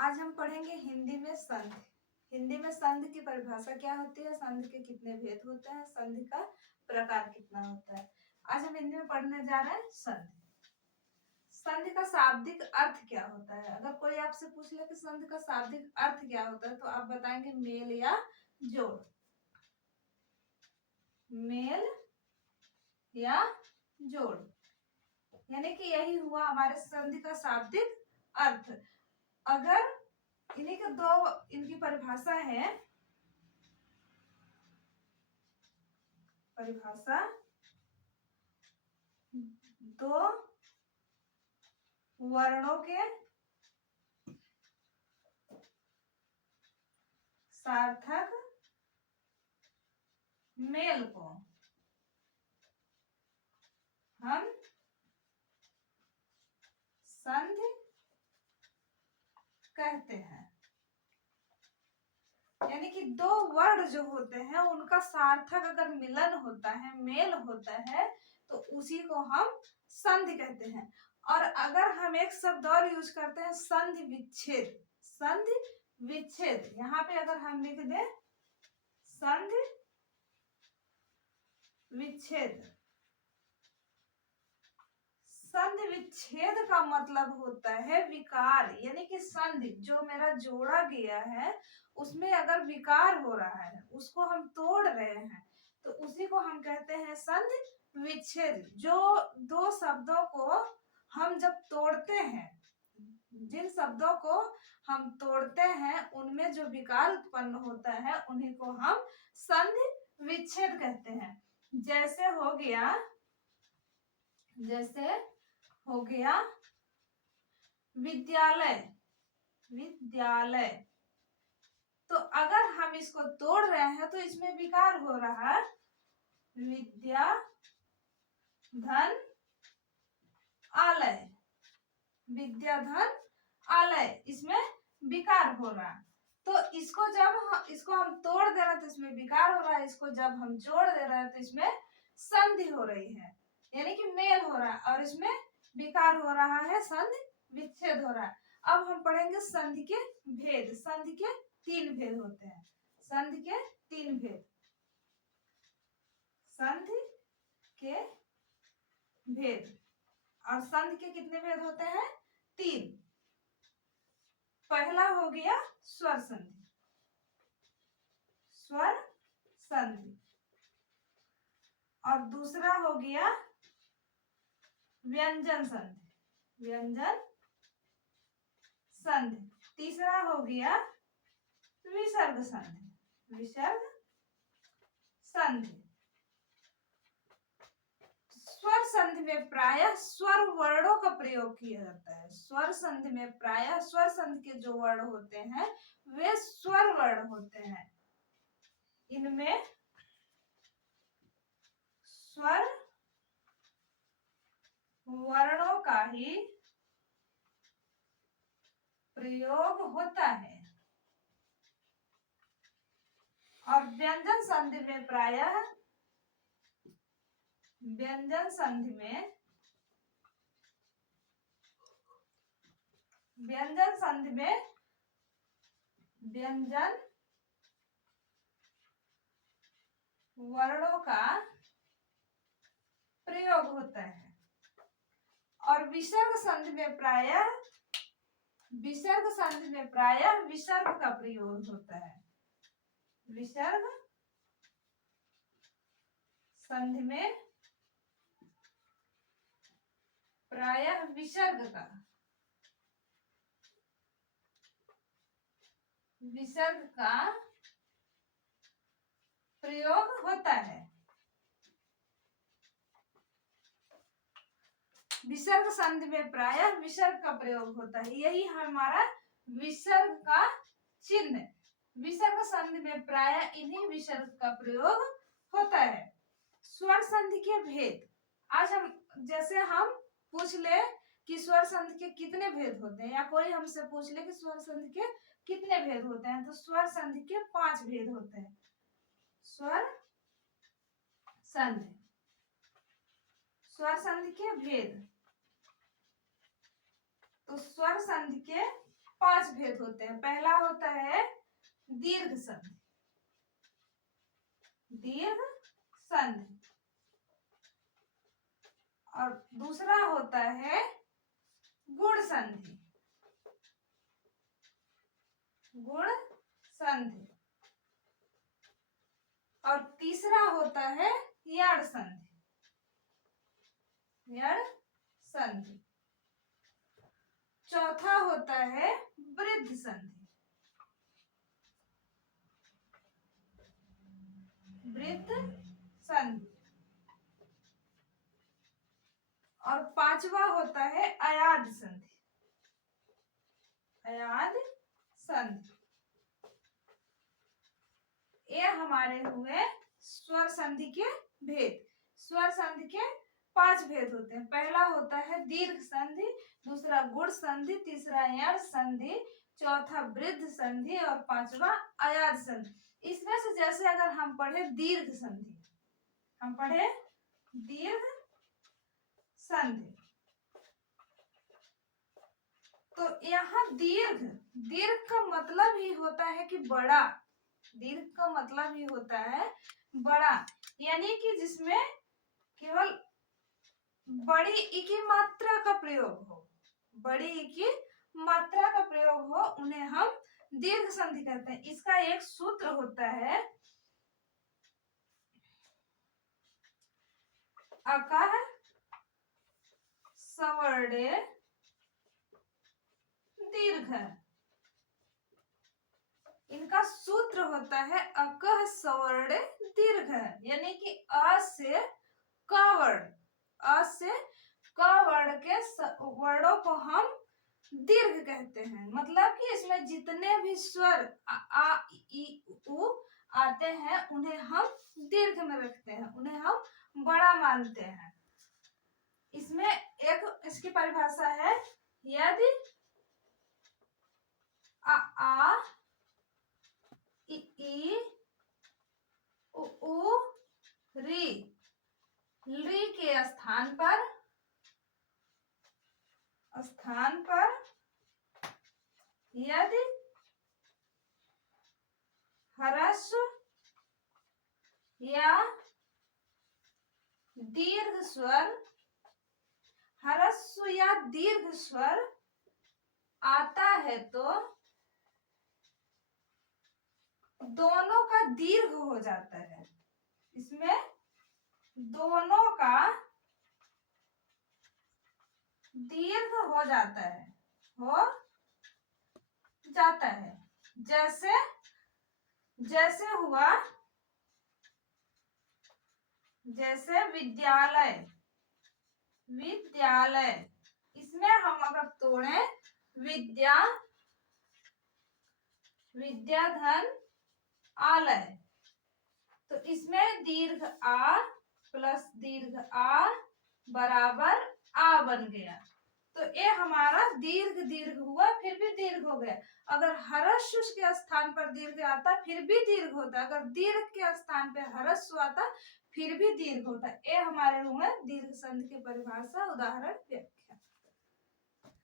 आज हम पढ़ेंगे हिंदी में संधि। हिंदी में संधि की परिभाषा क्या होती है, संधि के कितने भेद होते हैं, संधि का प्रकार कितना होता है। आज हम हिंदी में पढ़ने जा रहे हैं संधि। संधि का शाब्दिक अर्थ क्या होता है। अगर कोई आपसे पूछ ले कि संधि का शाब्दिक अर्थ क्या होता है तो आप बताएंगे मेल या जोड़। मेल या जोड़, यानी कि यही हुआ हमारे संधि का शाब्दिक अर्थ। अगर इन्हीं के दो इनकी परिभाषा है, परिभाषा दो वर्णों के सार्थक मेल को हम संधि कहते हैं। यानी कि दो वर्ण जो होते हैं उनका सार्थक अगर मिलन होता है, मेल होता है, तो उसी को हम संधि कहते हैं। और अगर हम एक शब्द और यूज करते हैं संधि विच्छेद, संधि विच्छेद, यहाँ पे अगर हम लिख दें संधि विच्छेद, संधि विच्छेद का मतलब होता है विकार। यानी कि संधि जो मेरा जोड़ा गया है उसमें अगर विकार हो रहा है, उसको हम तोड़ रहे हैं, तो उसी को हम कहते हैं संधि विच्छेद। जो दो शब्दों को हम जब तोड़ते हैं, जिन शब्दों को हम तोड़ते हैं उनमें जो विकार उत्पन्न होता है उन्हीं को हम संधि विच्छेद कहते हैं। जैसे हो गया, जैसे हो गया विद्यालय, विद्यालय, तो अगर हम इसको तोड़ रहे हैं तो इसमें विकार हो रहा है विद्या धन आलय, विद्याधन आलय, इसमें विकार हो रहा है। तो इसको जब इसको हम तोड़ दे रहे हैं तो इसमें विकार हो रहा है, इसको जब हम जोड़ दे रहे हैं तो इसमें संधि हो रही है, यानी कि मेल हो रहा है, और इसमें विकार हो रहा है, संधि विच्छेद हो रहा है। अब हम पढ़ेंगे संधि के भेद। संधि के तीन भेद होते हैं, संधि के तीन भेद, संधि के भेद। और संधि के कितने भेद होते हैं? तीन। पहला हो गया स्वर संधि, स्वर संधि, और दूसरा हो गया व्यंजन संधि, व्यंजन संधि, तीसरा हो गया विसर्ग संधि, विसर्ग संधि। स्वर संधि में प्रायः स्वर वर्णों का प्रयोग किया जाता है। स्वर संधि में प्रायः स्वर संधि के जो वर्ण होते हैं वे स्वर वर्ण होते हैं। इनमें स्वर वर्णों का ही प्रयोग होता है। और व्यंजन संधि में प्रायः, व्यंजन संधि में, व्यंजन संधि में व्यंजन वर्णों का प्रयोग होता है। और विसर्ग संधि में प्रायः, विसर्ग संधि में प्रायः विसर्ग का प्रयोग होता है। विसर्ग संधि में प्रायः विसर्ग का, विसर्ग का प्रयोग होता है। विसर्ग संधि में प्रायः विसर्ग का प्रयोग होता है, यही हमारा विसर्ग का चिन्ह। विसर्ग संधि में प्रायः इन्हीं विसर्ग का प्रयोग होता है। स्वर संधि के भेद। आज हम, जैसे हम पूछ ले कि स्वर संधि के कितने भेद होते हैं, या कोई हमसे पूछ ले कि स्वर संधि के कितने भेद होते हैं, तो स्वर संधि के 5 भेद होते हैं। स्वर संधि, स्वर संधि के भेद, तो स्वर संधि के 5 5 भेद होते हैं। पहला होता है दीर्घ संधि, दीर्घ संधि, और दूसरा होता है गुण संधि, गुण संधि, और तीसरा होता है यण संधि, यण संधि। चौथा होता है वृद्ध संधि, वृद्ध संधि, और पांचवा होता है अयाद संधि, अयाद संधि। ये हमारे हुए स्वर संधि के भेद। स्वर संधि के 5 भेद होते हैं। पहला होता है दीर्घ संधि, दूसरा गुण संधि, तीसरा यण संधि, चौथा वृद्ध संधि, और पांचवा अयाद संधि। इसमें से जैसे अगर हम पढ़े दीर्घ संधि, हम पढ़े दीर्घ संधि, तो यहाँ दीर्घ, दीर्घ का मतलब ही होता है कि बड़ा, दीर्घ का मतलब ही होता है बड़ा, यानी कि जिसमें केवल बड़ी ई की मात्रा का प्रयोग हो, बड़ी ई की मात्रा का प्रयोग हो, उन्हें हम दीर्घ संधि कहते हैं। इसका एक सूत्र होता है अकह सवर्णे दीर्घ। इनका सूत्र होता है अकह सवर्ण दीर्घ, यानी कि अ से क वर्ण, अ से क वर्ण के वर्णों को हम दीर्घ कहते हैं। मतलब कि इसमें जितने भी स्वर आ ई उ आते हैं उन्हें हम दीर्घ में रखते हैं, उन्हें हम बड़ा मानते हैं। इसमें एक इसकी परिभाषा है, यदि आ इ उ री, ली के स्थान पर यदि ह्रस्व या दीर्घ स्वर, ह्रस्व या दीर्घ स्वर आता है तो दोनों का दीर्घ हो जाता है। इसमें दोनों का दीर्घ हो जाता है, हो जाता है। जैसे जैसे हुआ, जैसे विद्यालय, विद्यालय, इसमें हम अगर तोड़े विद्या, विद्याधन आलय, तो इसमें दीर्घ आ प्लस दीर्घ आ बराबर आ बन गया। तो ये हमारा दीर्घ दीर्घ हुआ, फिर भी दीर्घ हो गया। अगर ह्रस्व के स्थान पर दीर्घ आता फिर भी दीर्घ होता, अगर दीर्घ के स्थान पर ह्रस्व आता फिर भी दीर्घ होता। ये हमारे हुए दीर्घ संधि की परिभाषा, उदाहरण, व्याख्या।